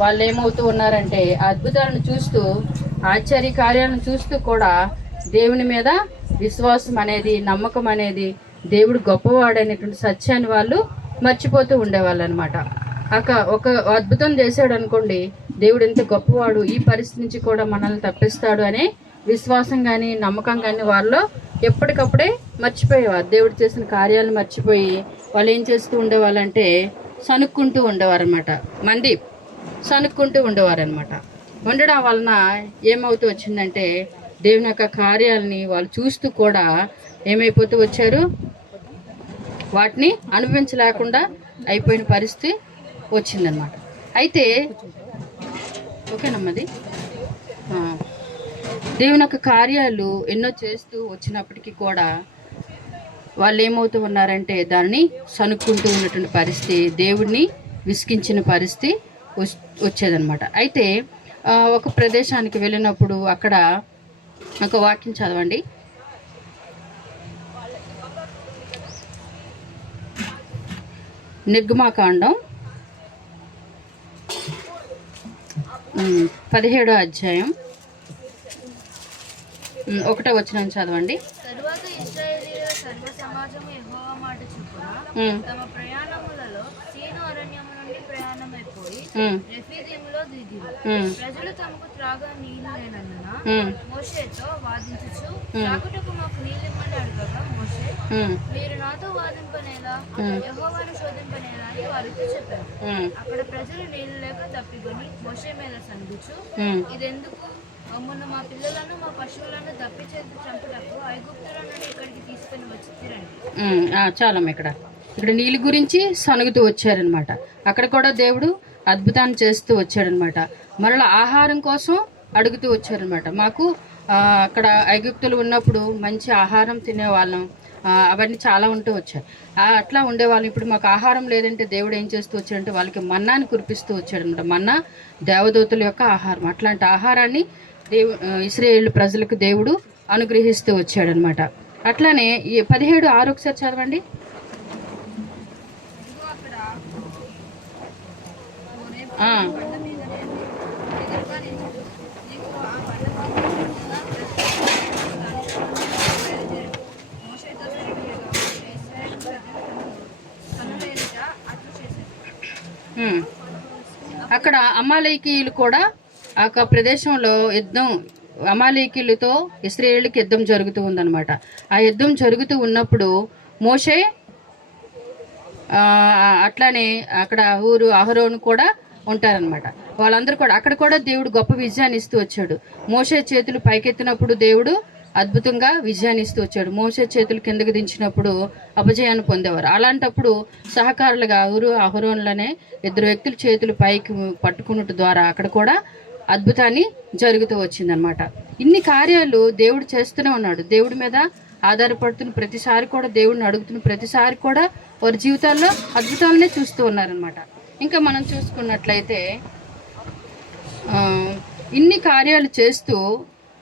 వాళ్ళు ఏమవుతూ ఉన్నారంటే అద్భుతాలను చూస్తూ ఆశ్చర్య కార్యాలను చూస్తూ కూడా దేవుని మీద విశ్వాసం అనేది, నమ్మకం అనేది, దేవుడు గొప్పవాడనేటువంటి సత్యాన్ని వాళ్ళు మర్చిపోతూ ఉండేవాళ్ళు అనమాట. ఒక అద్భుతం చేశాడు అనుకోండి, దేవుడు ఎంత గొప్పవాడు, ఈ పరిస్థితి నుంచి కూడా మనల్ని తప్పిస్తాడు అనే విశ్వాసం కానీ నమ్మకం కానీ వాళ్ళు ఎప్పటికప్పుడే మర్చిపోయేవారు. దేవుడు చేసిన కార్యాలను మర్చిపోయి వాళ్ళు ఏం చేస్తూ ఉండేవాళ్ళంటే సనుక్కుంటూ ఉండేవారు అనమాట. మంది సనుక్కుంటూ ఉండేవారు అనమాట. ఉండడం వలన ఏమవుతూ వచ్చిందంటే దేవుని యొక్క కార్యాలని వాళ్ళు చూస్తూ కూడా ఏమైపోతూ వచ్చారు, వాటిని అనుభవించలేకుండా అయిపోయిన పరిస్థితి వచ్చిందనమాట. అయితే ఓకేనమ్మది, దేవుని యొక్క కార్యాలు ఎన్నో చేస్తూ వచ్చినప్పటికీ కూడా వాళ్ళు ఏమవుతూ ఉన్నారంటే దాన్ని సనుక్కుంటూ ఉన్నటువంటి పరిస్థితి, దేవుడిని విసిగించిన పరిస్థితి వచ్చేదనమాట. అయితే ఒక ప్రదేశానికి వెళ్ళినప్పుడు అక్కడ ఒక వాక్యం చదవండి. నిర్గమాకాండం 17వ అధ్యాయం 1వ వచనం చదవండి. తరువాత ఇశ్రాయేలీయుల సర్వ సమాజము యెహోవా మాట చొప్పున తమ ప్రయాణములలో సీను అరణ్యము నుండి ప్రయాణమైపోయి రెఫీదీములో దిగిరి. ప్రజలు తమకు త్రాగ నీళ్లు లేనందున మోషేతో వాదించుచు త్రాగుటకు మాకు నీళ్ళిమ్మని అడగగా మోషే, మీరు నాతో వాదింపనేలా, యెహోవాను శోధింపనేలా అని వారితో చెప్పారు. అక్కడ ప్రజలు నీళ్లు లేక తప్పికొని మోషే మీద సనుగుచు, ఇదెందుకు? అమ్మున్న మా పిల్లలను మా పశువులను దప్పి చేతి చంపుటకు ఐగుప్తుల నుండి ఇక్కడికి తీసుకుని వచ్చి తిరండి. చాలమ్మ, ఇక్కడ నీళ్ళ గురించి సనుగుతూ వచ్చారనమాట. అక్కడ కూడా దేవుడు అద్భుతాన్ని చేస్తూ వచ్చాడనమాట. మరలా ఆహారం కోసం అడుగుతూ వచ్చారనమాట. మాకు అక్కడ ఐగుప్తులు ఉన్నప్పుడు మంచి ఆహారం తినేవాళ్ళం, అవన్నీ చాలా ఉంటూ వచ్చాయి. అట్లా ఉండేవాళ్ళం. ఇప్పుడు మాకు ఆహారం లేదంటే దేవుడు ఏం చేస్తూ వచ్చాడంటే వాళ్ళకి మన్నాని కురిపిస్తూ వచ్చాడనమాట. మన్నా దేవదూతల యొక్క ఆహారం. అట్లాంటి ఆహారాన్ని ఇశ్రాయేలు ప్రజలకు దేవుడు అనుగ్రహిస్తూ వచ్చాడనమాట. అట్లానే ఈ 17:6 ఒకసారి చదవండి. అక్కడ అమాలేకీయులు కూడా ఆ ప్రదేశంలో యుద్ధం, అమాలేకీయులతో ఇశ్రాయేలుకి యుద్ధం జరుగుతూ ఉందన్నమాట. ఆ యుద్ధం జరుగుతూ ఉన్నప్పుడు మోషే అట్లానే అక్కడ ఊరు అహరోను కూడా ఉంటారనమాట. వాళ్ళందరూ కూడా అక్కడ కూడా దేవుడు గొప్ప విజయాన్ని ఇస్తూ వచ్చాడు. మోషే చేతులు పైకెత్తినప్పుడు దేవుడు అద్భుతంగా విజయాన్ని ఇస్తూ వచ్చాడు. మోషే చేతులు కిందకు దించినప్పుడు అపజయాన్ని పొందేవారు. అలాంటప్పుడు సహకారులుగా ఊరు అహరోన్లనే 2 వ్యక్తులు చేతులు పైకి పట్టుకున్నట్టు ద్వారా అక్కడ కూడా అద్భుతాన్ని జరుగుతూ వచ్చిందనమాట. ఇన్ని కార్యాలు దేవుడు చేస్తూనే ఉన్నాడు. దేవుడి మీద ఆధారపడుతున్న ప్రతిసారి కూడా, దేవుడిని అడుగుతున్న ప్రతిసారి కూడా వారి జీవితాల్లో అద్భుతాలనే చూస్తూ ఉన్నారనమాట. ఇంకా మనం చూసుకున్నట్లయితే ఇన్ని కార్యాలు చేస్తూ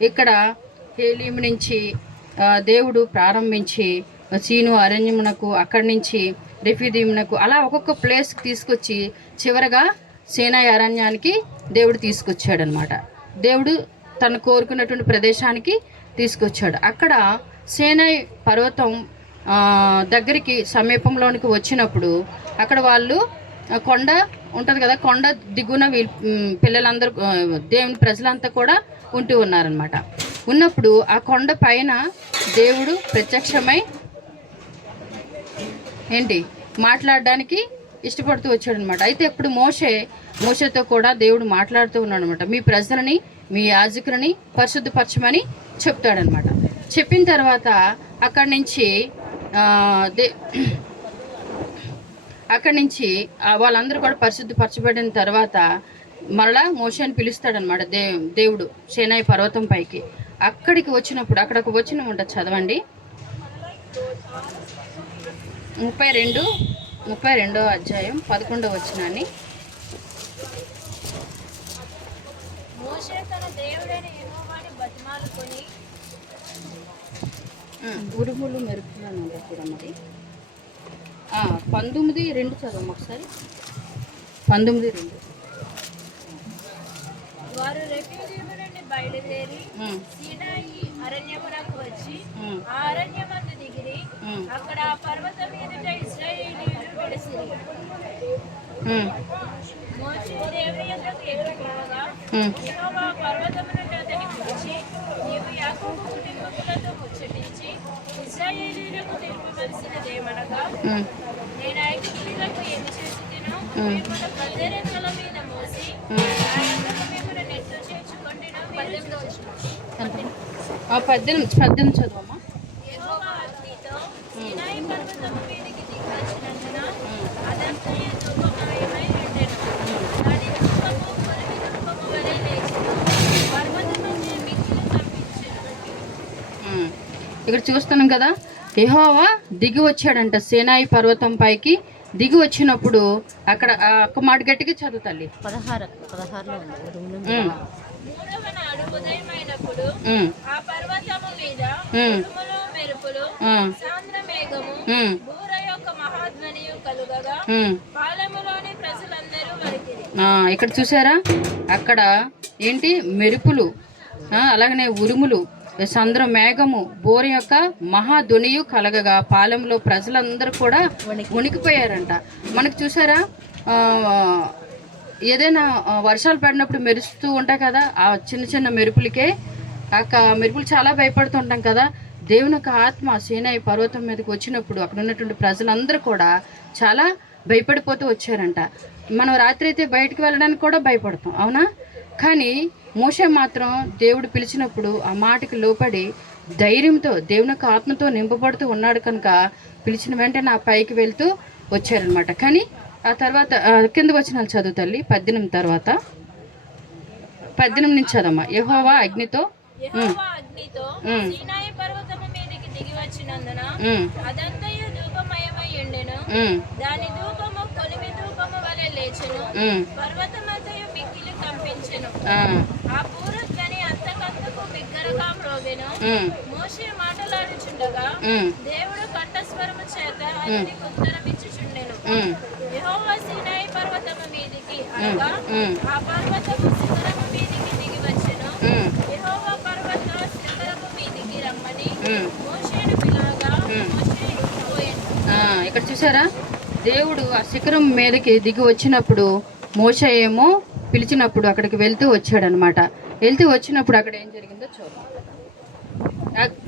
ఇక్కడ హేలీము నుంచి దేవుడు ప్రారంభించి సీను అరణ్యమునకు, అక్కడి నుంచి రెఫీదీమునకు, అలా ఒక్కొక్క ప్లేస్కి తీసుకొచ్చి చివరగా సీనాయి అరణ్యానికి దేవుడు తీసుకొచ్చాడనమాట. దేవుడు తను కోరుకున్నటువంటి ప్రదేశానికి తీసుకొచ్చాడు. అక్కడ సీనాయి పర్వతం దగ్గరికి సమీపంలోనికి వచ్చినప్పుడు అక్కడ వాళ్ళు కొండ ఉంటుంది కదా, కొండ దిగున పిల్లలందరూ, దేవుని ప్రజలంతా కూడా ఉంటూ ఉన్నారనమాట. ఉన్నప్పుడు ఆ కొండ పైన దేవుడు ప్రత్యక్షమై మాట్లాడడానికి ఇష్టపడుతూ వచ్చాడనమాట. అయితే ఇప్పుడు మోషేతో కూడా దేవుడు మాట్లాడుతూ ఉన్నాడు అనమాట. మీ ప్రజలని, మీ యాజకులని పరిశుద్ధపరచమని చెప్తాడనమాట. చెప్పిన తర్వాత అక్కడి నుంచి వాళ్ళందరూ కూడా పరిశుద్ధపరచబడిన తర్వాత మరలా మోషేని పిలుస్తాడనమాట దేవుడు సీనాయి పర్వతం పైకి. అక్కడికి వచ్చినప్పుడు అక్కడికి వచ్చిన చదవండి. 32వ అధ్యాయం 11వ వచనాన్ని. మోషే తన దేవుడైన యెహోవాని బతిమాలుకొని ఉరుములు మెరుపులను కూడా మరి 19:2 చదవం ఒకసారి. 19:2. వారు రెఫీదీము నుండి బయలుదేరి సీనాయి అరణ్యమునకు వచ్చి ఆ అరణ్యమందు దిగిరి. అక్కడ ఆ పర్వతం ఎదుట ఇశ్రాయేలీయులు విడిసిరి. మోషే దేవుని యొద్దకు ఎక్కిపోగా యెహోవా పర్వతము నుండి అతనికి వచ్చి, నీవు యాకోబు కుటుంబములతో ముచ్చటించి ఇశ్రాయేలీయులకు తెలుపవలసినదేమనగా, నేను ఐగుప్తీయులకు ఏమి చేసితినో మిమ్మల్ని కల్దీయుల మీద మోసి నా యొద్దకు మిమ్మల్ని నెట్టు చేర్చుకొంటినో మీరు చూచుదురు. 18 చదువమ్మా. యెహోవా అగ్నితో సీనాయి పర్వతము మీదికి దిగివచ్చినందున అదంతయు ధూపమయమై ఉండెను. దాని ధూపము కొలిమి ధూపము వలె లేచెను. పర్వతమందు మిక్కిలి కంపించెను. ఇక్కడ చూస్తున్నాం కదా, యెహోవా దిగి వచ్చాడంట సీనాయి పర్వతం పైకి. దిగి వచ్చినప్పుడు అక్కడ ఒక మాట గట్టిగా చదువు తల్లి. 16లో మూడవ నాడు ఉదయమైనప్పుడు ఆ పర్వతము మీద ఉరుములు, మెరుపులు, సాంద్ర మేఘము, బూర యొక్క మహాధ్వనియు కలుగగా పాలెములోని ప్రజలందరూ వణికిరి. ఇక్కడ చూసారా, అక్కడ ఏంటి మెరుపులు, అలాగనే ఉరుములు, సంద్ర మేఘము, బోర యొక్క మహాధ్వనియు కలగగా పాలెంలో ప్రజలందరూ కూడా వణికిపోయారంట. మనకు చూసారా, ఏదైనా వర్షాలు పడినప్పుడు మెరుస్తూ ఉంటాయి కదా, ఆ చిన్న చిన్న మెరుపులకే మెరుపులు చాలా భయపడుతుంటాం కదా. దేవుని యొక్క ఆత్మ సీనాయి పర్వతం మీదకి వచ్చినప్పుడు అక్కడ ఉన్నటువంటి ప్రజలందరూ కూడా చాలా భయపడిపోతూ వచ్చారంట. మనం రాత్రి అయితే బయటికి వెళ్ళడానికి కూడా భయపడతాం, అవునా? కానీ మోషే మాత్రం దేవుడు పిలిచినప్పుడు ఆ మాటకి లోపడి ధైర్యంతో దేవుని యొక్క ఆత్మతో నింపబడుతూ ఉన్నాడు కనుక పిలిచిన వెంటనే ఆ పైకి వెళ్తూ వచ్చారనమాట. కానీ ఆ తర్వాత కింద వచనాలు చదువు తల్లి. 18 తర్వాత 18 నుంచి చదమ్మా. యెహోవా అగ్నితో సీనాయి పర్వతము మీదకి దిగి వచ్చినందున అదంతయు ధూపమయమై ఉండెను. దాని ధూపము కొలిమి ధూపము వలె లేచెను. పర్వతమంతయు మిక్కిలి కంపించెను. ఆ బూరధ్వని అంతకంతకు బిగ్గరగా మ్రోగెను. మోషే మాటలాడుచుండగా దేవుడు కంఠస్వరము చేత అతనికి ఉత్తరమిచ్చుచుండెను. యెహోవా సీనాయి పర్వతము మీదికి అనగా ఆ పర్వతము శిఖరము మీదికి దిగి వచ్చెను. యెహోవా పర్వత శిఖరము మీదికి రమ్మని మోషేను పిలవగా మోషే పోయెను. ఇక్కడ చూసారా, దేవుడు ఆ శిఖరం మీదకి దిగి వచ్చినప్పుడు మోషే ఏమో పిలిచినప్పుడు అక్కడికి వెళ్తూ వచ్చాడనమాట. వెళ్తూ వచ్చినప్పుడు అక్కడ ఏం జరిగిందో చూద్దాం.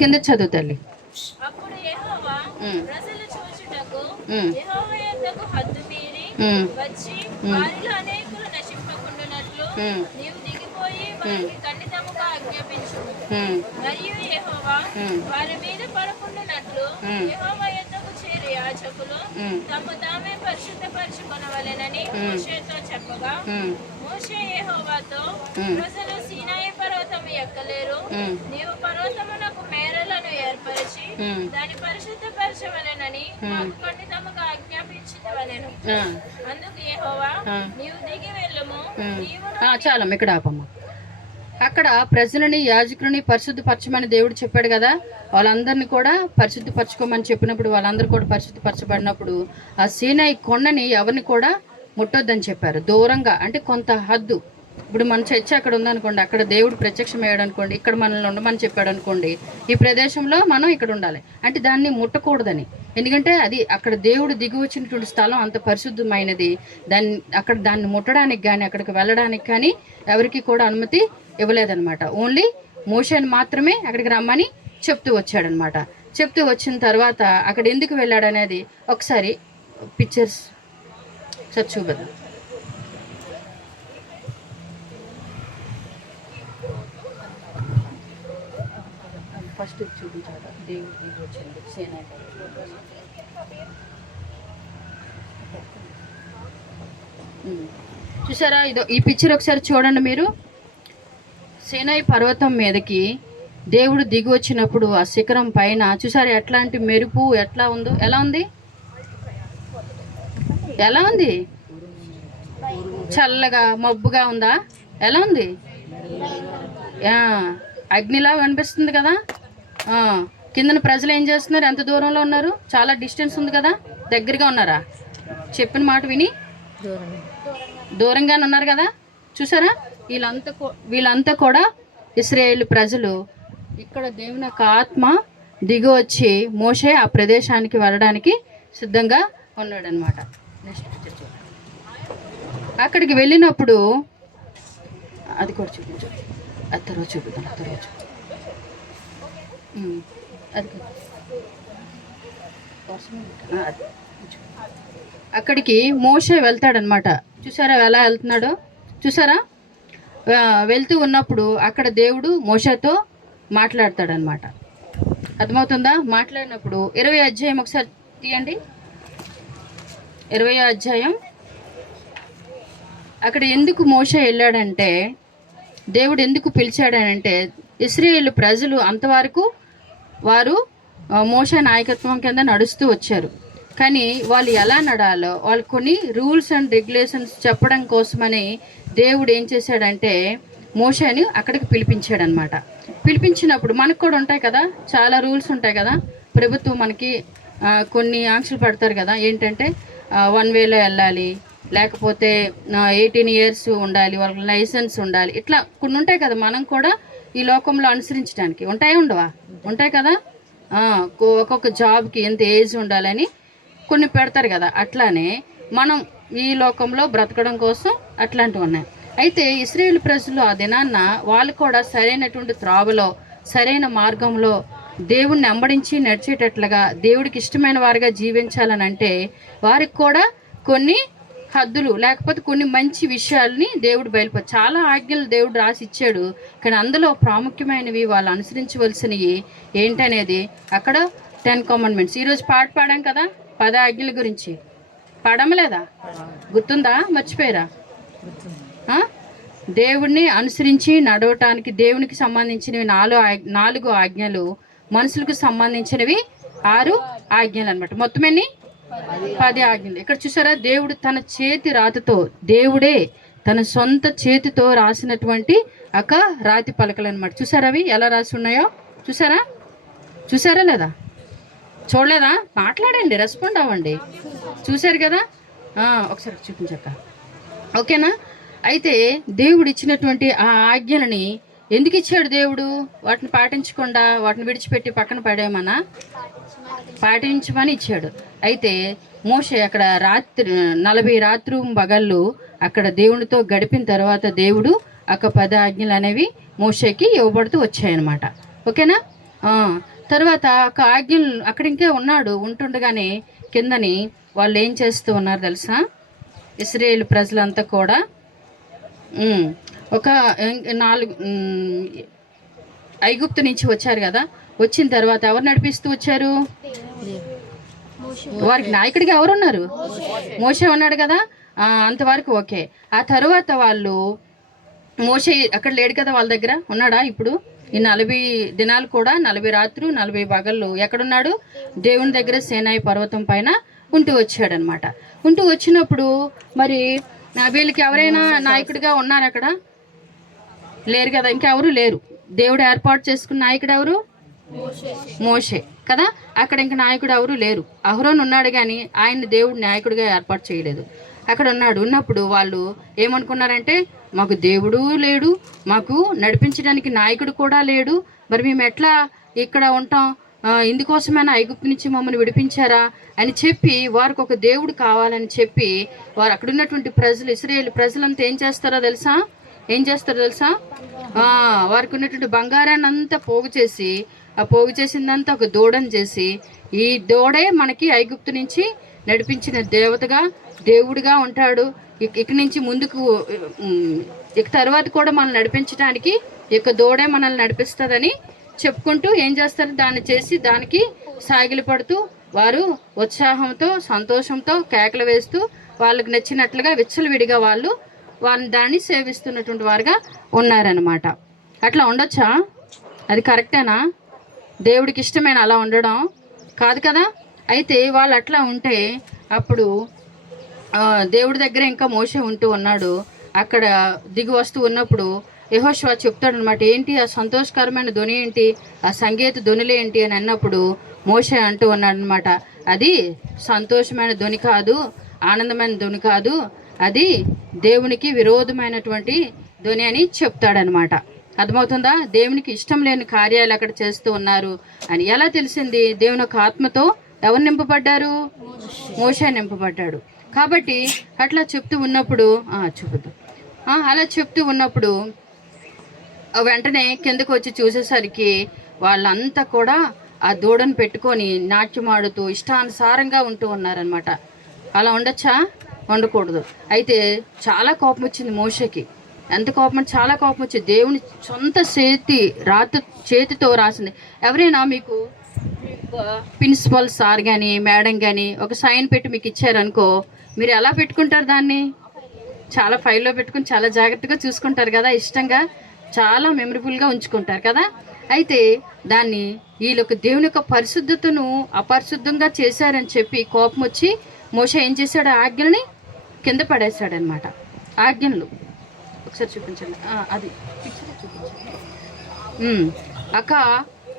కింద చదువు తల్లి. అప్పుడు యెహోవా ప్రజలు చూచుటకు యెహోవా యొద్దకు హద్దు మీరి వచ్చి వారిలో అనేకులు నశింపకుండునట్లు నీవు దిగిపోయి వారికి ఖండితముగా ఆజ్ఞాపించుము. మరియు యెహోవా వారి మీద పడకుండునట్లు యెహోవా యొద్దకు చేరి యాజకులు తమ తామే పరిశుద్ధపరచుకొనవలెనని మోషేతో చెప్పగా మోషే యెహోవాతో, ప్రజలు సీనాయి పర్వతము ఎక్కలేరు. నీవు పర్వతమునకు మేరలను ఏర్పరిచి దాని పరిశుద్ధపరచవలెనని మాకు ఖండితముగా ఆజ్ఞాపించవలెను. అందుకు యెహోవా, నీవు దిగి వెళ్ళుము. చాలమ్మ, ఇక్కడ ఆపమ్మ. అక్కడ ప్రజలని యాజకులని పరిశుద్ధపరచమని దేవుడు చెప్పాడు కదా. వాళ్ళందరినీ కూడా పరిశుద్ధపరచుకోమని చెప్పినప్పుడు వాళ్ళందరూ కూడా పరిశుద్ధపరచబడినప్పుడు ఆ సీనాయి కొండని ఎవరిని కూడా ముట్టొద్దని చెప్పారు. దూరంగా, అంటే కొంత హద్దు. ఇప్పుడు మన చర్చ అక్కడ ఉందనుకోండి, అక్కడ దేవుడు ప్రత్యక్షమయ్యాడు అనుకోండి, ఇక్కడ మనల్ని ఉండమని చెప్పాడు అనుకోండి, ఈ ప్రదేశంలో మనం ఇక్కడ ఉండాలి. అంటే దాన్ని ముట్టకూడదని. ఎందుకంటే అది అక్కడ దేవుడు దిగి వచ్చినటువంటి స్థలం అంత పరిశుద్ధమైనది. దాన్ని ముట్టడానికి కానీ అక్కడికి వెళ్ళడానికి కానీ ఎవరికి కూడా అనుమతి ఇవ్వలేదన్నమాట. ఓన్లీ మోషేని మాత్రమే అక్కడికి రమ్మని చెప్తూ వచ్చాడనమాట. చెప్తూ వచ్చిన తర్వాత అక్కడ ఎందుకు వెళ్ళాడు అనేది ఒకసారి పిక్చర్స్ సార్ చూపిద్దాం. ఫస్ట్ చూపించాలి దేవుడు దిగి వచ్చింది సీనాయి. చూసారా, ఈ పిక్చర్ ఒకసారి చూడండి మీరు. సీనాయి పర్వతం మీదకి దేవుడు దిగి వచ్చినప్పుడు ఆ శిఖరం పైన చూసారా ఎట్లాంటి మెరుపు ఎట్లా ఉందో. ఎలా ఉంది? ఎలా ఉంది? చల్లగా మబ్బుగా ఉందా? ఎలా ఉంది? అగ్నిలా కనిపిస్తుంది కదా. కిందన ప్రజలు ఏం చేస్తున్నారు? ఎంత దూరంలో ఉన్నారు? చాలా డిస్టెన్స్ ఉంది కదా. దగ్గరగా ఉన్నారా? చెప్పిన మాట విని దూరంగానే ఉన్నారు కదా. చూసారా, వీళ్ళంతా కూడా ఇశ్రాయేలు ప్రజలు. ఇక్కడ దేవుని యొక్క ఆత్మ దిగి వచ్చి మోషే ఆ ప్రదేశానికి వెళ్ళడానికి సిద్ధంగా ఉన్నాడనమాట. నెక్స్ట్ పిక్చర్ చూడండి. అక్కడికి వెళ్ళినప్పుడు అది కూడా చూపించు, అది తర్వాత చూపిద్దాం, తర్వాత అది అక్కడికి మోషే వెళ్తాడనమాట. చూసారా ఎలా వెళ్తున్నాడో, చూసారా. వెళ్తూ ఉన్నప్పుడు అక్కడ దేవుడు మోషేతో మాట్లాడతాడనమాట. అర్థమవుతుందా? మాట్లాడినప్పుడు 20వ అధ్యాయం ఒకసారి తీయండి. 20వ అధ్యాయం. అక్కడ ఎందుకు మోషే వెళ్ళాడంటే, దేవుడు ఎందుకు పిలిచాడనంటే, ఇశ్రాయేలు ప్రజలు అంతవరకు వారు మోషే నాయకత్వం కింద నడుస్తూ వచ్చారు. కానీ వాళ్ళు ఎలా నడాలో వాళ్ళు కొన్ని రూల్స్ అండ్ రెగ్యులేషన్స్ చెప్పడం కోసమని దేవుడు ఏం చేశాడంటే మోషేని అక్కడికి పిలిపించాడనమాట. పిలిపించినప్పుడు మనకు కూడా ఉంటాయి కదా, చాలా రూల్స్ ఉంటాయి కదా. ప్రభుత్వం మనకి కొన్ని ఆంక్షలు పడతారు కదా. ఏంటంటే 1 వేలో వెళ్ళాలి, లేకపోతే 18 years ఉండాలి, వాళ్ళకి లైసెన్స్ ఉండాలి, ఇట్లా కొన్ని ఉంటాయి కదా. మనం కూడా ఈ లోకంలో అనుసరించడానికి ఉండవా? ఉంటాయి కదా. ఒక్కొక్క జాబ్కి ఎంత ఏజ్ ఉండాలని కొన్ని పెడతారు కదా. అట్లానే మనం ఈ లోకంలో బ్రతకడం కోసం అట్లాంటివి ఉన్నాయి. అయితే ఇశ్రాయేలు ప్రజలు ఆ దినాన్న వాళ్ళు కూడా సరైనటువంటి త్రోవలో, సరైన మార్గంలో దేవుణ్ణి వెంబడించి నడిచేటట్లుగా, దేవుడికి ఇష్టమైన వారిగా జీవించాలని అంటే వారికి కూడా కొన్ని హద్దులు, లేకపోతే కొన్ని మంచి విషయాల్ని దేవుడు చాలా ఆజ్ఞలు దేవుడు రాసి ఇచ్చాడు. కానీ అందులో ప్రాముఖ్యమైనవి వాళ్ళు అనుసరించవలసినవి ఏంటనేది అక్కడ 10 commandments. ఈరోజు పాట పాడాం కదా 10 ఆజ్ఞల గురించి. పాడమలేదా? గుర్తుందా? మర్చిపోయారా? దేవుణ్ణి అనుసరించి నడవటానికి దేవునికి సంబంధించినవి 4 ఆజ్ఞలు, మనుషులకు సంబంధించినవి 6 ఆజ్ఞలు అనమాట. మొత్తం ఎన్ని? 10 ఆజ్ఞలు. ఇక్కడ చూసారా, దేవుడు తన చేతి రాతతో, దేవుడే తన సొంత చేతితో రాసినటువంటి ఒక రాతి పలకలు అనమాట. చూసారా అవి ఎలా రాసి ఉన్నాయో? చూసారా లేదా? చూడలేదా? మాట్లాడండి, రెస్పాండ్ అవ్వండి. చూశారు కదా, ఒకసారి చూపించక్క, ఓకేనా? అయితే దేవుడు ఇచ్చినటువంటి ఆ ఆజ్ఞలని ఎందుకు ఇచ్చాడు దేవుడు? వాటిని పాటించకుండా వాటిని విడిచిపెట్టి పక్కన పడేమన్నా? పాటించమని ఇచ్చాడు. అయితే మోషే అక్కడ 40 రాత్రు పగళ్ళు అక్కడ దేవునితో గడిపిన తర్వాత దేవుడు ఒక 10 ఆజ్ఞలు అనేవి మోషేకి ఇవ్వబడుతూ వచ్చాయన్నమాట. ఓకేనా? తర్వాత ఒక ఆజ్ఞలు అక్కడ ఇంకే ఉంటుండగానే కిందని వాళ్ళు ఏం చేస్తూ ఉన్నారు తెలుసా? ఇశ్రాయేలు ప్రజలంతా కూడా ఒక 4 ఐగుప్తు నుంచి వచ్చారు కదా. వచ్చిన తర్వాత ఎవరు నడిపిస్తూ వచ్చారు? వారికి నాయకుడిగా ఎవరున్నారు? మోషే ఉన్నాడు కదా. అంతవరకు ఓకే. ఆ తర్వాత వాళ్ళు మోషే అక్కడ లేడు కదా, వాళ్ళ దగ్గర ఉన్నాడా? ఇప్పుడు ఈ 40 దినాలు కూడా 40 రాత్రులు 40 పగళ్ళు ఎక్కడున్నాడు? దేవుని దగ్గర సేనాయి పర్వతం పైన ఉంటూ వచ్చాడనమాట. ఉంటూ వచ్చినప్పుడు మరి వీళ్ళకి ఎవరైనా నాయకుడిగా ఉన్నారు అక్కడ? లేరు కదా, ఇంకెవరు లేరు. దేవుడు ఏర్పాటు చేసుకున్న నాయకుడు ఎవరు? మోషే కదా. అక్కడ ఇంక నాయకుడు ఎవరు లేరు. అహరోన్ ఉన్నాడు కానీ ఆయన దేవుడు నాయకుడిగా ఏర్పాటు చేయలేదు. అక్కడ ఉన్నప్పుడు వాళ్ళు ఏమనుకున్నారంటే, మాకు దేవుడు లేడు, మాకు నడిపించడానికి నాయకుడు కూడా లేడు, మరి మేము ఎట్లా ఇక్కడ ఉంటాం? ఇందుకోసమైనా ఐగుప్తు నుంచి మమ్మల్ని విడిపించారా అని చెప్పి వారికి ఒక దేవుడు కావాలని చెప్పి వారు అక్కడ ఉన్నటువంటి ప్రజలు, ఇశ్రాయేలు ప్రజలంతా ఏం చేస్తారో తెలుసా? వారికి ఉన్నటువంటి బంగారాన్ని అంతా పోగు చేసి, ఆ పోగు చేసిందంతా ఒక దూడని చేసి, ఈ దూడే మనకి ఐగుప్తు నుంచి నడిపించిన దేవుడిగా ఉంటాడు, ఇక నుంచి ముందుకు ఇక తర్వాత కూడా మనల్ని నడిపించడానికి ఇక దూడే మనల్ని నడిపిస్తుందని చెప్పుకుంటూ ఏం చేస్తారు? దాన్ని చేసి దానికి సాగిలి పడుతూ వారు ఉత్సాహంతో సంతోషంతో కేకలు వేస్తూ వాళ్ళకి నచ్చినట్లుగా విచ్చలవిడిగా వాళ్ళు దాన్ని సేవిస్తున్నటువంటి వారుగా ఉన్నారనమాట. అట్లా ఉండొచ్చా? అది కరెక్టేనా? దేవుడికి ఇష్టమైన అలా ఉండడం కాదు కదా. అయితే వాళ్ళు అట్లా ఉంటే అప్పుడు దేవుడి దగ్గర ఇంకా మోషే ఉంటూ ఉన్నాడు. అక్కడ దిగి వస్తూ ఉన్నప్పుడు యెహోషువ చెప్తాడు అనమాట, ఏంటి ఆ సంతోషకరమైన ధ్వని ఏంటి, ఆ సంగీత ధ్వనులు ఏంటి అని అన్నప్పుడు మోషే అంటూ ఉన్నాడు అనమాట, అది సంతోషమైన ధ్వని కాదు, ఆనందమైన ధ్వని కాదు, అది దేవునికి విరోధమైనటువంటి ధ్వని అని చెప్తాడనమాట. అర్థమవుతుందా? దేవునికి ఇష్టం లేని కార్యాలు అక్కడ చేస్తూ ఉన్నారు అని ఎలా తెలిసింది? దేవుని యొక్క ఆత్మతో ఎవరు నింపబడ్డారు? మోషే నింపబడ్డాడు. కాబట్టి అట్లా చెప్తూ ఉన్నప్పుడు చూపుతాం, అలా చెప్తూ ఉన్నప్పుడు వెంటనే కిందకు వచ్చి చూసేసరికి వాళ్ళంతా కూడా ఆ దూడను పెట్టుకొని నాట్యమాడుతూ ఇష్టానుసారంగా ఉంటూ ఉన్నారనమాట. అలా ఉండొచ్చా? ఉండకూడదు. అయితే చాలా కోపం వచ్చింది మోషేకి. ఎంత కోపం? చాలా కోపం వచ్చింది. దేవుని సొంత చేతితో రాసింది. ఎవరైనా మీకు ప్రిన్సిపల్ సార్ కానీ మేడం కానీ ఒక సైన్ పెట్టి మీకు ఇచ్చారనుకో, మీరు ఎలా పెట్టుకుంటారు దాన్ని? చాలా ఫైల్లో పెట్టుకుని చాలా జాగ్రత్తగా చూసుకుంటారు కదా, ఇష్టంగా చాలా మెమరబుల్గా ఉంచుకుంటారు కదా. అయితే దాన్ని వీళ్ళొక దేవుని యొక్క పరిశుద్ధతను అపరిశుద్ధంగా చేశారని చెప్పి కోపం వచ్చి మోషే ఏం చేశాడు? ఆజ్ఞల్ని కింద పడేశాడనమాట. ఆజ్ఞలు ఒకసారి చూపించండి, అది పిక్చర్ చూపించండి అక్క.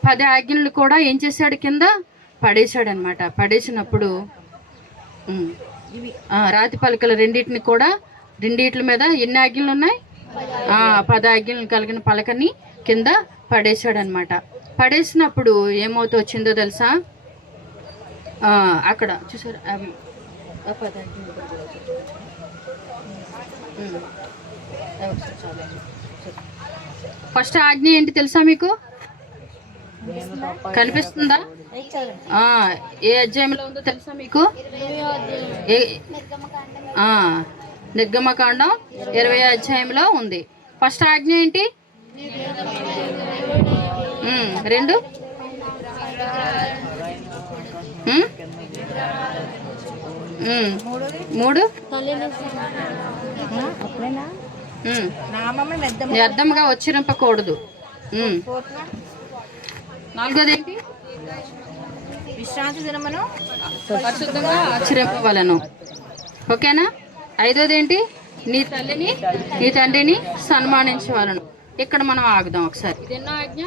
10 ఆజ్ఞలు కూడా ఏం చేశాడు? కింద పడేశాడనమాట. పడేసినప్పుడు రాతి పలకలు రెండిట్ల మీద ఎన్ని ఆజ్ఞలు ఉన్నాయి? 10 ఆజ్ఞలు కలిగిన పలకని కింద పడేశాడనమాట. పడేసినప్పుడు ఏమవుతూ వచ్చిందో తెలుసా? అక్కడ చూసారు అవి 10 ఆజ్ఞలు. ఫస్ట్ ఆజ్ఞ ఏంటి తెలుసా మీకు? కనిపిస్తుందా? ఏ అధ్యాయంలో ఉందో తెలుసా మీకు? నిర్గమకాండం 20వ అధ్యాయంలో ఉంది. ఫస్ట్ ఆజ్ఞ ఏంటి? 2 3 వ్యర్థంగా వచ్చిరింపకూడదు. 4వది ఏంటి? విశ్రాంతి దినమును పరిశుద్ధంగా ఆచరింపవలను. ఓకేనా? 5వది ఏంటి? నీ తల్లిని నీ తండ్రిని సన్మానించవలను. ఇక్కడ మనం ఆగుదాం ఒకసారి. ఇది ఎన్నో ఆజ్ఞ?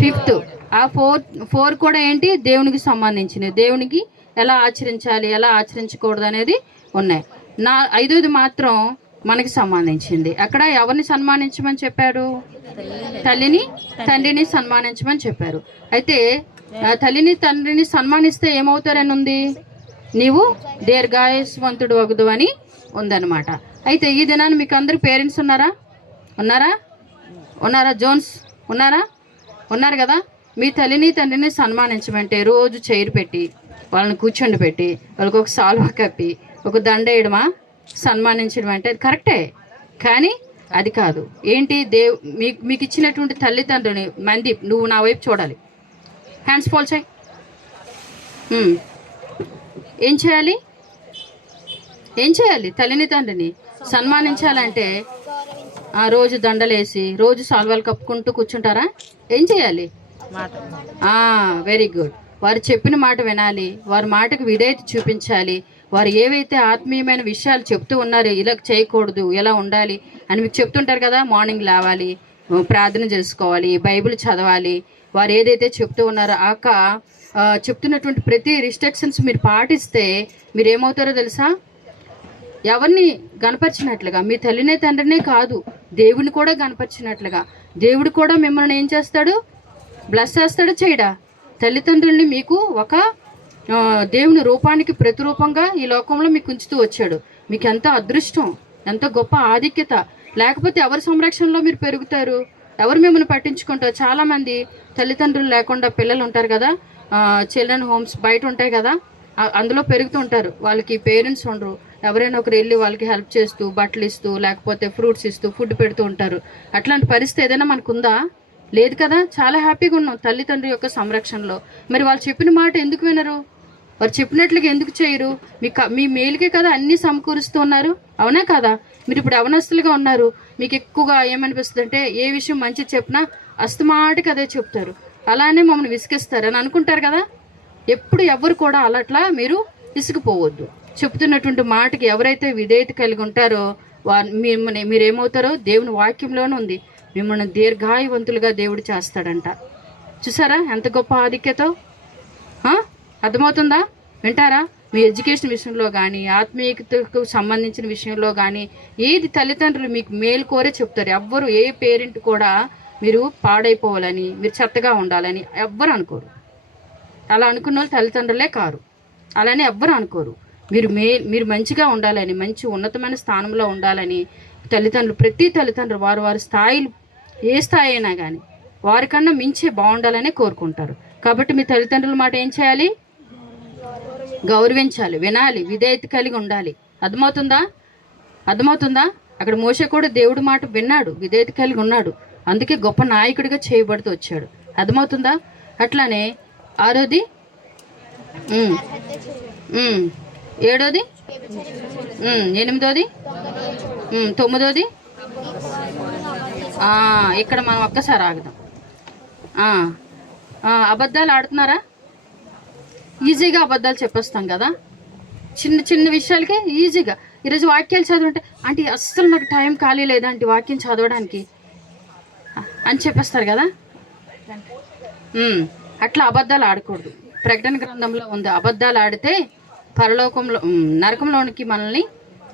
5th. ఆ 4 కూడా ఏంటి? దేవునికి సంబంధించినవి. దేవునికి ఎలా ఆచరించాలి, ఎలా ఆచరించకూడదు అనేది ఉన్నాయి. 5వది మాత్రం మనకి సంబంధించింది. అక్కడ ఎవరిని సన్మానించమని చెప్పారు? తల్లిని తండ్రిని సన్మానించమని చెప్పారు. అయితే తల్లిని తండ్రిని సన్మానిస్తే ఏమవుతారని ఉంది? నీవు దీర్ఘాయుష్వంతుడు వగుదు అని ఉందన్నమాట. అయితే ఈ దినాన్ని మీకు అందరు పేరెంట్స్ ఉన్నారా? జోన్స్ ఉన్నారు కదా. మీ తల్లిని తండ్రిని సన్మానించమంటే రోజు చైర్ పెట్టి వాళ్ళని కూర్చొని పెట్టి వాళ్ళకి ఒక సాల్వా కప్పి ఒక దండ వేయడమా? సన్మానించడం అంటే అది కరెక్టే, కానీ అది కాదు. ఏంటి? మీకు ఇచ్చినటువంటి తల్లిదండ్రుని మందీప్, నువ్వు నా వైపు చూడాలి. హ్యాండ్స్ ఫాల్ చేయి. ఏం చేయాలి? తల్లిని తండ్రిని సన్మానించాలంటే రోజు దండలేసి రోజు సాల్వాలు కప్పుకుంటూ కూర్చుంటారా? ఏం చేయాలి? Very good. వారు చెప్పిన మాట వినాలి, వారి మాటకు విధేయత చూపించాలి. వారు ఏవైతే ఆత్మీయమైన విషయాలు చెప్తూ ఉన్నారో, ఇలా చేయకూడదు, ఎలా ఉండాలి అని మీకు చెప్తుంటారు కదా. మార్నింగ్ లేవాలి, ప్రార్థన చేసుకోవాలి, బైబిల్ చదవాలి. వారు ఏదైతే చెప్తూ ఉన్నారో చెప్తున్నటువంటి ప్రతి రిస్ట్రిక్షన్స్ మీరు పాటిస్తే మీరు ఏమవుతారో తెలుసా? ఎవరిని గనపరిచినట్లుగా, మీ తల్లినే తండ్రినే కాదు, దేవుని కూడా గనపరిచినట్లుగా. దేవుడు కూడా మిమ్మల్ని ఏం చేస్తాడు? బ్లెస్ చేస్తాడు, చేయడా? తల్లిదండ్రుల్ని మీకు ఒక దేవుని రూపానికి ప్రతిరూపంగా ఈ లోకంలో మీకు ఉంచుతూ వచ్చాడు. మీకు ఎంత అదృష్టం, ఎంత గొప్ప ఆధిక్యత. లేకపోతే ఎవరి సంరక్షణలో మీరు పెరుగుతారు? ఎవరు మిమ్మల్ని పట్టించుకుంటారు? చాలామంది తల్లిదండ్రులు లేకుండా పిల్లలు ఉంటారు కదా, చిల్డ్రన్ హోమ్స్ బయట ఉంటాయి కదా, అందులో పెరుగుతూ ఉంటారు. వాళ్ళకి పేరెంట్స్ ఉండరు. ఎవరైనా ఒకరు వెళ్ళి వాళ్ళకి హెల్ప్ చేస్తూ, బట్టలు ఇస్తూ, లేకపోతే ఫ్రూట్స్ ఇస్తూ, ఫుడ్ పెడుతూ ఉంటారు. అట్లాంటి పరిస్థితి ఏదైనా మనకుందా? లేదు కదా. చాలా హ్యాపీగా ఉన్నాం తల్లిదండ్రుల యొక్క సంరక్షణలో. మరి వాళ్ళు చెప్పిన మాట ఎందుకు వినరు? వారు చెప్పినట్లుగా ఎందుకు చేయరు? మీ మేలుకే కదా అన్నీ సమకూరుస్తూ ఉన్నారు, అవునా కదా? మీరు ఇప్పుడు అవనస్తులుగా ఉన్నారు. మీకు ఎక్కువగా ఏమనిపిస్తుంది అంటే, ఏ విషయం మంచి చెప్పినా అస్తమాటికి అదే చెప్తారు, అలానే మమ్మల్ని విసిగిస్తారు అని అనుకుంటారు కదా. ఎప్పుడు ఎవరు కూడా అలట్లా మీరు విసిగిపోవద్దు. చెప్తున్నటువంటి మాటకి ఎవరైతే విధేయత కలిగి ఉంటారో మీరేమవుతారో దేవుని వాక్యంలోనే ఉంది, మిమ్మల్ని దీర్ఘాయువంతులుగా దేవుడు చేస్తాడంట. చూసారా ఎంత గొప్ప ఆధిక్యతో? అర్థమవుతుందా? వింటారా? మీ ఎడ్యుకేషన్ విషయంలో కానీ ఆత్మీయతకు సంబంధించిన విషయంలో కానీ ఏది తల్లిదండ్రులు మీకు మేలు కోరే చెప్తారు. ఎవ్వరు ఏ పేరెంట్ కూడా మీరు పాడైపోవాలని మీరు చెత్తగా ఉండాలని ఎవ్వరు అనుకోరు. అలా అనుకున్న వాళ్ళు తల్లిదండ్రులే కారు. అలానే ఎవ్వరు అనుకోరు. మీరు మంచిగా ఉండాలని, మంచి ఉన్నతమైన స్థానంలో ఉండాలని తల్లిదండ్రులు, ప్రతి తల్లిదండ్రులు వారి స్థాయిలు ఏ స్థాయి అయినా కానీ వారికన్నా మించే బాగుండాలనే కోరుకుంటారు. కాబట్టి మీ తల్లిదండ్రుల మాట ఏం చేయాలి? గౌరవించాలి, వినాలి, విధేయత కలిగి ఉండాలి. అర్థమవుతుందా? అక్కడ మోషే కూడా దేవుడి మాట విన్నాడు, విధేయత కలిగి ఉన్నాడు. అందుకే గొప్ప నాయకుడిగా చేయబడుతూ వచ్చాడు. అర్థమవుతుందా? అట్లానే 6వది, 7వది, 8వది, 9వది. ఇక్కడ మనం ఒక్కసారి ఆగుదాం. అబద్ధాలు ఆడుతున్నారా? ఈజీగా అబద్ధాలు చెప్పేస్తాం కదా, చిన్న చిన్న విషయాలకే ఈజీగా. ఈరోజు వాక్యాలు చదువుంటే అంటే అస్సలు నాకు టైం ఖాళీ లేదంటే వాక్యం చదవడానికి అని చెప్పేస్తారు కదా. అట్లా అబద్ధాలు ఆడకూడదు. ప్రకటన గ్రంథంలో ఉంది, అబద్ధాలు ఆడితే పరలోకంలో నరకంలోనికి మనల్ని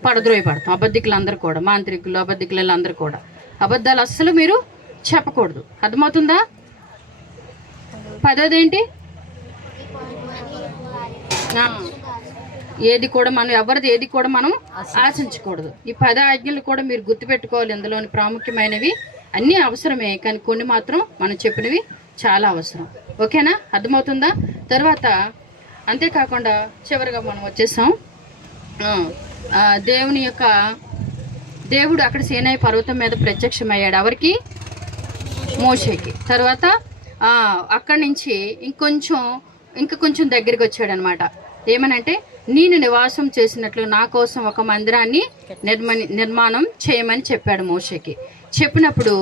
పడద్రోయపడతాం. అబద్ధికులందరూ కూడా, మాంత్రికులు, అబద్ధికులు అందరూ కూడా అబద్ధాలు అస్సలు మీరు చెప్పకూడదు. అర్థమవుతుందా? 10వది ఏంటి? ఎవరిది ఏది కూడా మనం ఆశించకూడదు. ఈ 10 ఆజ్ఞలు కూడా మీరు గుర్తుపెట్టుకోవాలి. ఇందులోని ప్రాముఖ్యమైనవి అన్నీ అవసరమే, కానీ కొన్ని మాత్రం మనం చెప్పినవి చాలా అవసరం. ఓకేనా? అర్థమవుతుందా? తర్వాత అంతేకాకుండా చివరిగా మనం వచ్చేసాం. దేవుడు అక్కడ సీనాయి పర్వతం మీద ప్రత్యక్షమయ్యాడు. ఎవరికి? మోషేకి. తర్వాత అక్కడి నుంచి ఇంకొంచెం దగ్గరికి వచ్చాడు అనమాట. ఏమనంటే, నేను నివాసం చేసినట్లు నా కోసం ఒక మందిరాన్ని నిర్మాణం చేయమని చెప్పాడు మోషేకి. చెప్పినప్పుడు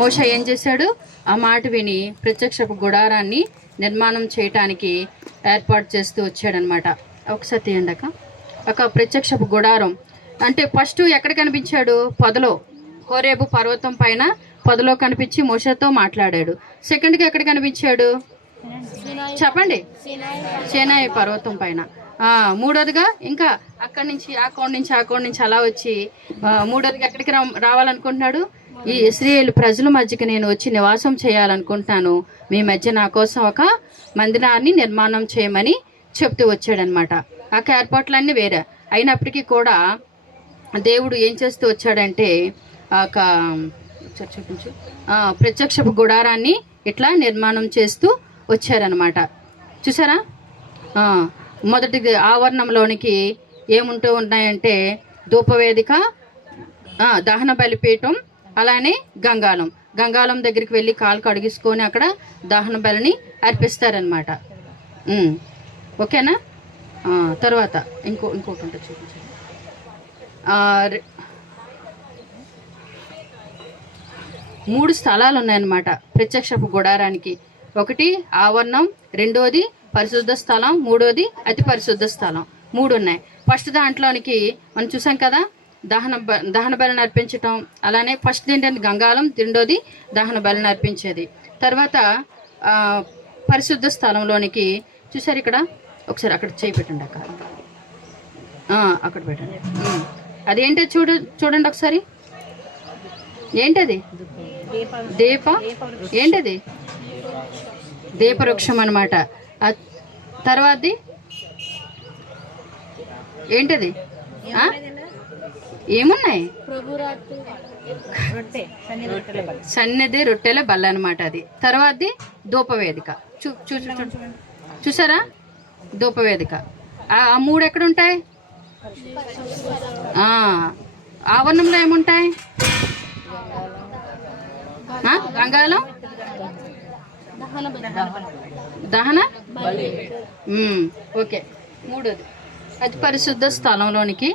మోషే ఏం చేశాడు? ఆ మాట విని ప్రత్యక్షపు గుడారాన్ని నిర్మాణం చేయటానికి ఏర్పాటు చేస్తూ వచ్చాడనమాట. ఒకసారి తీయండాక ఒక ప్రత్యక్షపు గుడారం అంటే ఫస్ట్ ఎక్కడ కనిపించాడు? పొదలో, హోరేబు పర్వతం పైన పొదలో కనిపించి మోషేతో మాట్లాడాడు. సెకండ్కి ఎక్కడ కనిపించాడు? చెప్పండి. సీనాయి పర్వతం పైన. మూడోదిగా ఇంకా అక్కడి నుంచి ఆ కోణ నుంచి అలా వచ్చి మూడోదిగా ఎక్కడికి రావాలనుకుంటున్నాడు? ఈ ఇశ్రాయేలు ప్రజల మధ్యకి నేను వచ్చి నివాసం చేయాలనుకుంటున్నాను, మీ మధ్య నా కోసం ఒక మందిరాన్ని నిర్మాణం చేయమని చెప్తూ వచ్చాడనమాట. ఆ ఏర్పాట్లన్నీ వేరే అయినప్పటికీ కూడా దేవుడు ఏం చేస్తూ వచ్చాడంటే చూపించు ప్రత్యక్షపు గుడారాన్ని ఇట్లా నిర్మాణం చేస్తూ వచ్చారనమాట. చూసారా? మొదటి ఆవరణంలోనికి ఏముంటూ ఉన్నాయంటే ధూపవేదిక, దహన బలిపీఠం, అలానే గంగాలం దగ్గరికి వెళ్ళి కాలు కడిగించుకొని అక్కడ దహన బలిని అర్పిస్తారనమాట. ఓకేనా? తర్వాత ఇంకోటి ఉంటుంది, చూపించండి. 3 స్థలాలు ఉన్నాయన్నమాట ప్రత్యక్షపు గుడారానికి. ఒకటి ఆవరణం, రెండోది పరిశుద్ధ స్థలం, మూడోది అతి పరిశుద్ధ స్థలం. 3 ఉన్నాయి. ఫస్ట్ దాంట్లోనికి మనం చూసాం కదా, దహన బలిని అర్పించటం. అలానే ఫస్ట్ ఏంటంటే గంగాలం, రెండోది దహన బలిని అర్పించేది. తర్వాత పరిశుద్ధ స్థలంలోనికి చూసారు. ఇక్కడ ఒకసారి అక్కడ చేయి పెట్టండి, అక్కడ పెట్టండి. అదేంటో చూడండి ఒకసారి. ఏంటది? ఏంటది? దీపవృక్షం అనమాట. తర్వాతది ఏంటది? ఏమున్నాయి? సన్నిధి రొట్టెల బల్ల అనమాట అది. తర్వాతది ధూపవేదిక. చూసారా? ధూపవేదిక. ఆ 3 ఎక్కడ ఉంటాయి? ఆవరణంలో ఏముంటాయి? గంగాలం, దహన. ఓకే. మూడోది అతి పరిశుద్ధ స్థలంలోనికి.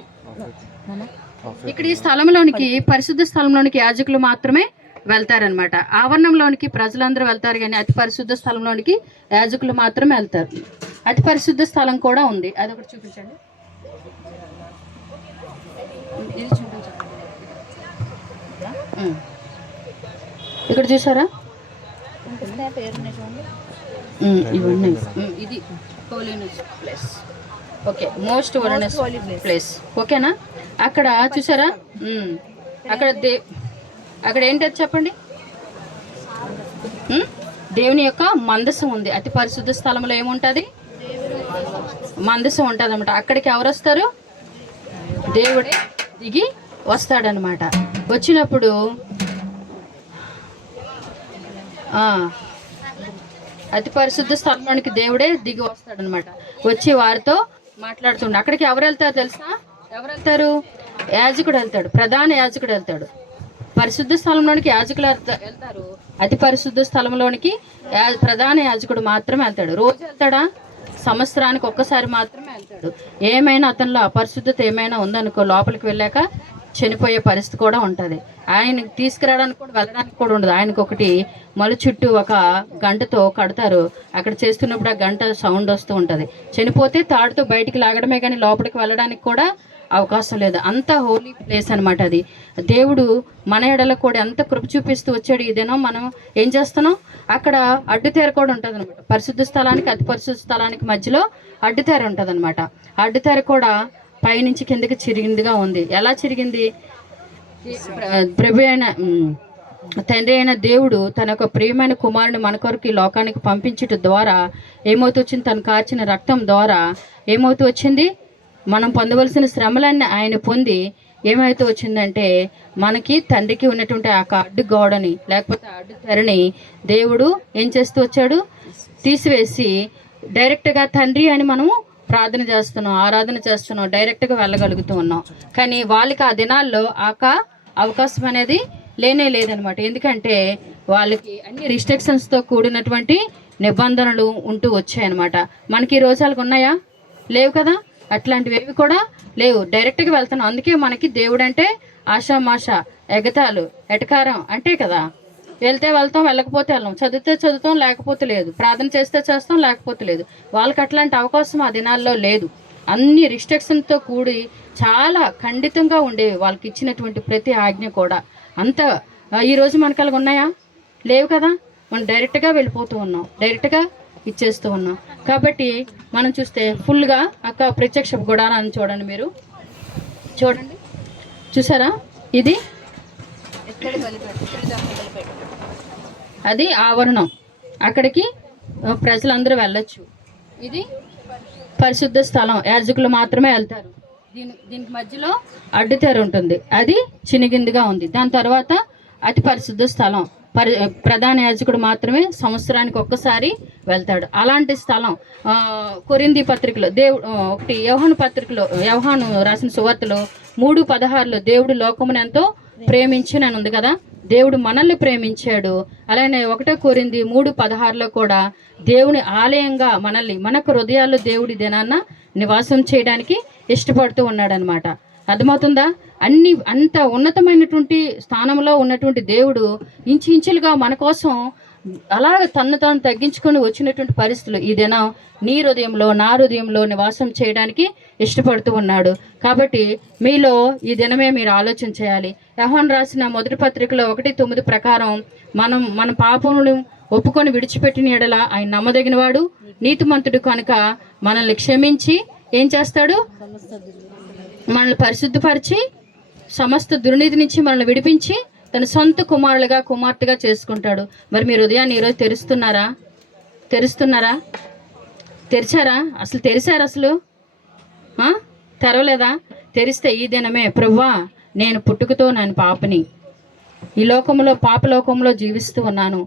ఇక్కడ ఈ స్థలంలోనికి, పరిశుద్ధ స్థలంలోనికి యాజకులు మాత్రమే వెళ్తారనమాట. ఆవరణంలోనికి ప్రజలందరూ వెళ్తారు, కానీ అతి పరిశుద్ధ స్థలంలోనికి యాజకులు మాత్రమే వెళ్తారు. అతి పరిశుద్ధ స్థలం కూడా ఉంది, అదొకటి చూపించండి. ఇది చూపించండి. ఇక్కడ చూసారా? ఇవన్నీ ఇది holiness place. Okay, most holiness place. ఓకేనా? అక్కడ చూసారా, అక్కడ అక్కడ ఏంటది చెప్పండి. దేవుని యొక్క మందసం ఉంది. అతి పరిశుద్ధ స్థలంలో ఏముంటుంది? మందసం ఉంటుంది అనమాట. అక్కడికి ఎవరు వస్తారు? దేవుడే దిగి వస్తాడనమాట. వచ్చినప్పుడు అతి పరిశుద్ధ స్థలంలోనికి దేవుడే దిగి వస్తాడనమాట. వచ్చి వారితో మాట్లాడుతుండే. అక్కడికి ఎవరు వెళ్తారు తెలుసా? ఎవరు వెళ్తారు? యాజకుడు వెళ్తాడు, ప్రధాన యాజకుడు వెళ్తాడు. పరిశుద్ధ స్థలంలోనికి యాజకులు వెళ్తారు, అతి పరిశుద్ధ స్థలంలోనికి ప్రధాన యాజకుడు మాత్రమే వెళ్తాడు. రోజు వెళ్తాడా? సంవత్సరానికి ఒక్కసారి మాత్రమే వెళ్తాడు. ఏమైనా అతనిలో అపరిశుద్ధత ఏమైనా ఉందనుకో, లోపలికి వెళ్ళాక చనిపోయే పరిస్థితి కూడా ఉంటుంది. ఆయనకి తీసుకురావడానికి కూడా వెళ్ళడానికి కూడా ఉండదు. ఆయనకు ఒకటి మలు చుట్టూ ఒక గంటతో కడతారు. అక్కడ చేస్తున్నప్పుడు ఆ గంట సౌండ్ వస్తూ ఉంటుంది. చనిపోతే తాడుతో బయటికి లాగడమే కానీ లోపలికి వెళ్ళడానికి కూడా అవకాశం లేదు. అంత హోలీ ప్లేస్ అనమాట అది. దేవుడు మన ఎడలకు కూడా ఎంత కృప చూపిస్తూ వచ్చాడు. ఇదేనో మనం ఏం చేస్తున్నాం? అక్కడ అడ్డుతెర కూడా ఉంటుంది అనమాట. పరిశుద్ధ స్థలానికి అతి పరిశుద్ధ స్థలానికి మధ్యలో అడ్డుతెర ఉంటుంది అనమాట. అడ్డుతెర కూడా పైనుంచి కిందకి చిరిగిందిగా ఉంది. ఎలా చిరిగింది? ప్రభు అయిన తండ్రి అయిన దేవుడు తన యొక్క ప్రియమైన కుమారుని మన కొరకు ఈ లోకానికి పంపించడం ద్వారా ఏమవుతూ వచ్చింది? తను కార్చిన రక్తం ద్వారా ఏమవుతూ వచ్చింది? మనం పొందవలసిన శ్రమలన్నీ ఆయన పొంది ఏమైతే వచ్చిందంటే, మనకి తండ్రికి ఉన్నటువంటి ఆ అడ్డు గోడని లేకపోతే అడ్డు తెరని దేవుడు ఏం చేస్తూ వచ్చాడు? తీసివేసి డైరెక్ట్గా తండ్రి అని మనము ప్రార్థన చేస్తున్నాం, ఆరాధన చేస్తున్నాం, డైరెక్ట్గా వెళ్ళగలుగుతూ ఉన్నాం. కానీ వాళ్ళకి ఆ దినాల్లో అవకాశం అనేది లేనే లేదనమాట. ఎందుకంటే వాళ్ళకి అన్ని రిస్ట్రిక్షన్స్తో కూడినటువంటి నిబంధనలు ఉంటూ వచ్చాయన్నమాట. మనకి ఈ రోజులకు ఉన్నాయా? లేవు కదా. అట్లాంటివి ఏవి కూడా లేవు. డైరెక్ట్గా వెళ్తున్నాం. అందుకే మనకి దేవుడు అంటే ఆషామాష, ఎగతాలు, ఎటకారం అంటే కదా. వెళ్తే వెళ్తాం, వెళ్ళకపోతే వెళ్ళాం, చదివితే చదువుతాం, లేకపోతే లేదు, ప్రార్థన చేస్తే చేస్తాం, లేకపోతే లేదు. వాళ్ళకి అట్లాంటి అవకాశం ఆ దినాల్లో లేదు. అన్ని రిస్ట్రిక్షన్తో కూడి చాలా ఖండితంగా ఉండేవి వాళ్ళకి ఇచ్చినటువంటి ప్రతి ఆజ్ఞ కూడా. అంత ఈరోజు మనకు అలాగ ఉన్నాయా? లేవు కదా. మనం డైరెక్ట్గా వెళ్ళిపోతూ ఉన్నాం, డైరెక్ట్గా ఇచ్చేస్తూ ఉన్నాం. కాబట్టి మనం చూస్తే ఫుల్గా అక్క ప్రత్యక్ష గుడారాన్ని చూడండి. మీరు చూడండి, చూసారా? ఇది అది ఆవరణం. అక్కడికి ప్రజలందరూ వెళ్ళొచ్చు. ఇది పరిశుద్ధ స్థలం, యాజకులు మాత్రమే వెళ్తారు. దీనికి మధ్యలో అడ్డుతెర ఉంటుంది, అది చినిగిందిగా ఉంది. దాని తర్వాత అతి పరిశుద్ధ స్థలం, ప్రధాన యాజకుడు మాత్రమే సంవత్సరానికి ఒక్కసారి వెళ్తాడు. అలాంటి స్థలం కొరింథీ పత్రికలో ఒకటి యోహాను రాసిన సువార్తలో 3:16 దేవుడు లోకమును ఎంతో ప్రేమించునని ఉంది కదా. దేవుడు మనల్ని ప్రేమించాడు. అలానే 1 కొరింథీ 3:16 కూడా దేవుని ఆలయంగా మనకు హృదయాల్లో దేవుడి దినాన్న నివాసం చేయడానికి ఇష్టపడుతూ ఉన్నాడనమాట. అర్థమవుతుందా? అంత ఉన్నతమైనటువంటి స్థానంలో ఉన్నటువంటి దేవుడు ఇంచులుగా మన కోసం అలా తను తాను తగ్గించుకొని వచ్చినటువంటి పరిస్థితులు ఈ దినం నీ హృదయంలో నా హృదయంలో నివాసం చేయడానికి ఇష్టపడుతూ ఉన్నాడు. కాబట్టి మీలో ఈ దినమే మీరు ఆలోచన చేయాలి. యోహాను రాసిన మొదటి పత్రికలో 1:9 ప్రకారం మన పాపములను ఒప్పుకొని విడిచిపెట్టిన ఎడల ఆయన నమ్మదగినవాడు, నీతిమంతుడు కనుక మనల్ని క్షమించి ఏం చేస్తాడు? మనల్ని పరిశుద్ధపరిచి సమస్త దుర్నీతి నుంచి మనల్ని విడిపించి తన సొంత కుమార్తెగా చేసుకుంటాడు. మరి మీరు హృదయాన్ని ఈరోజు తెరుస్తున్నారా? తెరిచారా? అసలు తెరిచారు? అసలు తెరవలేదా? తెరిస్తే ఈ దినమే ప్రభువా, నేను పుట్టుకతో నేను పాపని, ఈ పాపలోకంలో జీవిస్తూ ఉన్నాను,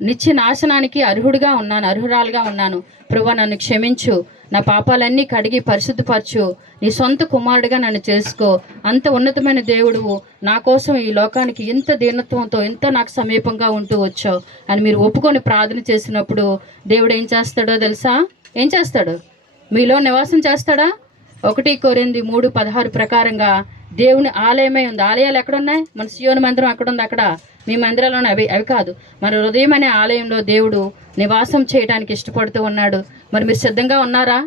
నిత్య నాశనానికి అర్హురాలుగా ఉన్నాను. ప్రభువా, నన్ను క్షమించు, నా పాపాలన్నీ కడిగి పరిశుద్ధపరచు, నీ సొంత కుమారుడిగా నన్ను చేసుకో. అంత ఉన్నతమైన దేవుడువు, నా కోసం ఈ లోకానికి ఇంత దీనత్వంతో ఇంత నాకు సమీపంగా ఉంటూ వచ్చావు అని మీరు ఒప్పుకొని ప్రార్థన చేసినప్పుడు దేవుడు ఏం చేస్తాడో తెలుసా? ఏం చేస్తాడు? మీలో నివాసం చేస్తాడా? 1 కొరింథీ 3:16 ప్రకారంగా దేవుని ఆలయమే ఉంది. ఆలయాలు ఎక్కడున్నాయి? మన సియోను మందిరం అక్కడ ఉంది. అక్కడ మీ మందిరాల్లోనే అవి కాదు. మన హృదయం అనే ఆలయంలో దేవుడు నివాసం చేయడానికి ఇష్టపడుతూ ఉన్నాడు. మరి మీరు సిద్ధంగా ఉన్నారా?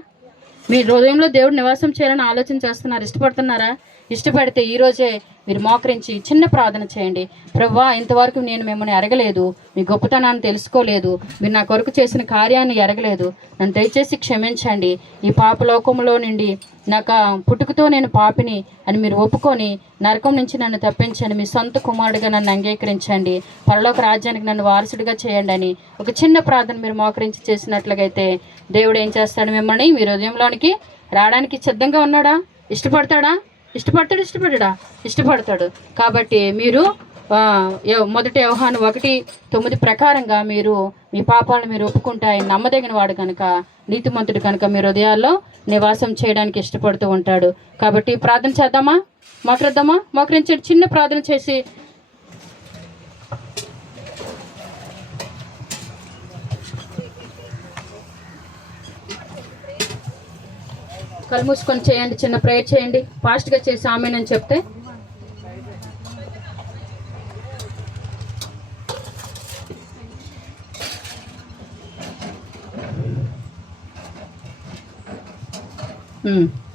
మీ హృదయంలో దేవుడు నివాసం చేయాలని ఆలోచన చేస్తున్నారు, ఇష్టపడుతున్నారా? ఇష్టపడితే ఈరోజే మీరు మోకరించి చిన్న ప్రార్థన చేయండి. ప్రభువా, ఇంతవరకు నేను మిమ్మల్ని ఎరగలేదు, మీ గొప్పతనాన్ని తెలుసుకోలేదు, మీరు నా కొరకు చేసిన కార్యాన్ని ఎరగలేదు, నన్ను దయచేసి క్షమించండి. ఈ పాప లోకంలో నుండి నాకు పుట్టుకతో నేను పాపిని అని మీరు ఒప్పుకొని నరకం నుంచి నన్ను తప్పించండి. మీ సొంత కుమారుడిగా నన్ను అంగీకరించండి. పరలోక రాజ్యానికి నన్ను వారసుడిగా చేయండి అని ఒక చిన్న ప్రార్థన మీరు మోకరించి చేసినట్లయితే దేవుడు ఏం చేస్తాడు? మిమ్మల్ని మీ హృదయంలోనికి రావడానికి సిద్ధంగా ఉన్నాడా? ఇష్టపడతాడు. కాబట్టి మీరు మొదటి యోహాను 1:9 ప్రకారంగా మీరు మీ పాపాలను మీరు ఒప్పుకుంటే ఆయన నమ్మదగిన వాడు కనుక, నీతిమంతుడు కనుక మీ హృదయాల్లో నివాసం చేయడానికి ఇష్టపడుతూ ఉంటాడు. కాబట్టి ప్రార్థన చేద్దామా? మోకరించి చిన్న ప్రార్థన చేసి కళ్ళు మూసుకొని చేయండి. చిన్న ప్రేయర్ చేయండి. ఫాస్ట్గా చేసి ఆమెనని చెప్తే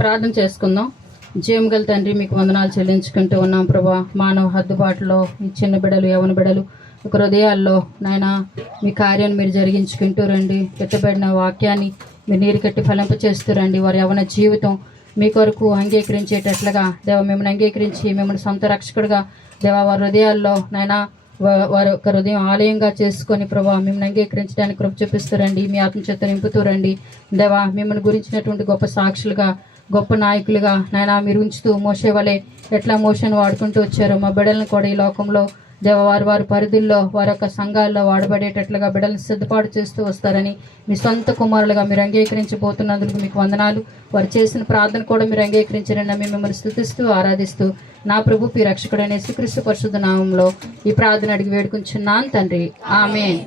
ప్రార్థన చేసుకుందాం. జీవం గల తండ్రి, మీకు వందనాలు చెల్లించుకుంటూ ఉన్నాం ప్రభా. మానవ హద్దుబాటులో ఈ చిన్న బిడలు, యవన బిడలు ఒక హృదయాల్లో నాయన మీ కార్యాన్ని మీరు జరిగించుకుంటూ రండి. పెట్టబడిన వాక్యాన్ని మీరు నీరు కట్టి ఫలింప చేస్తూ రండి. వారి యవన జీవితం మీ కొరకు అంగీకరించేటట్లుగా దేవ మిమ్మల్ని అంగీకరించి మిమ్మల్ని సొంత రక్షకుడుగా దేవ వారి హృదయాల్లో నాయన వారి యొక్క హృదయం ఆలయంగా చేసుకొని ప్రభా మిమ్మల్ని అంగీకరించడానికి కృప చూపిస్తారండి. మీ ఆత్మచేత నింపుతూ రండి దేవా. మిమ్మల్ని గురించినటువంటి గొప్ప సాక్షులుగా, గొప్ప నాయకులుగా నాయన మీరు ఉంచుతూ మోసే వలె ఎట్లా మోసను వాడుకుంటూ వచ్చారో మా బిడ్డలను కూడా ఈ లోకంలో దేవ వారి పరిధుల్లో వారి యొక్క సంఘాల్లో వాడబడేటట్లుగా బిడ్డలను సిద్ధపాటు చేస్తూ వస్తారని మీ సొంత కుమారులుగా మీరు అంగీకరించబోతున్నందుకు మీకు వందనాలు. వారు చేసిన ప్రార్థన కూడా మీరు అంగీకరించారని మేము మిమ్మల్ని స్తుతిస్తూ ఆరాధిస్తూ నా ప్రభు మీ రక్షకుడైన యేసుక్రీస్తు పరిశుద్ధ నామంలో ఈ ప్రార్థన అడిగి వేడుకుంటున్నాను తండ్రి. ఆమేన్.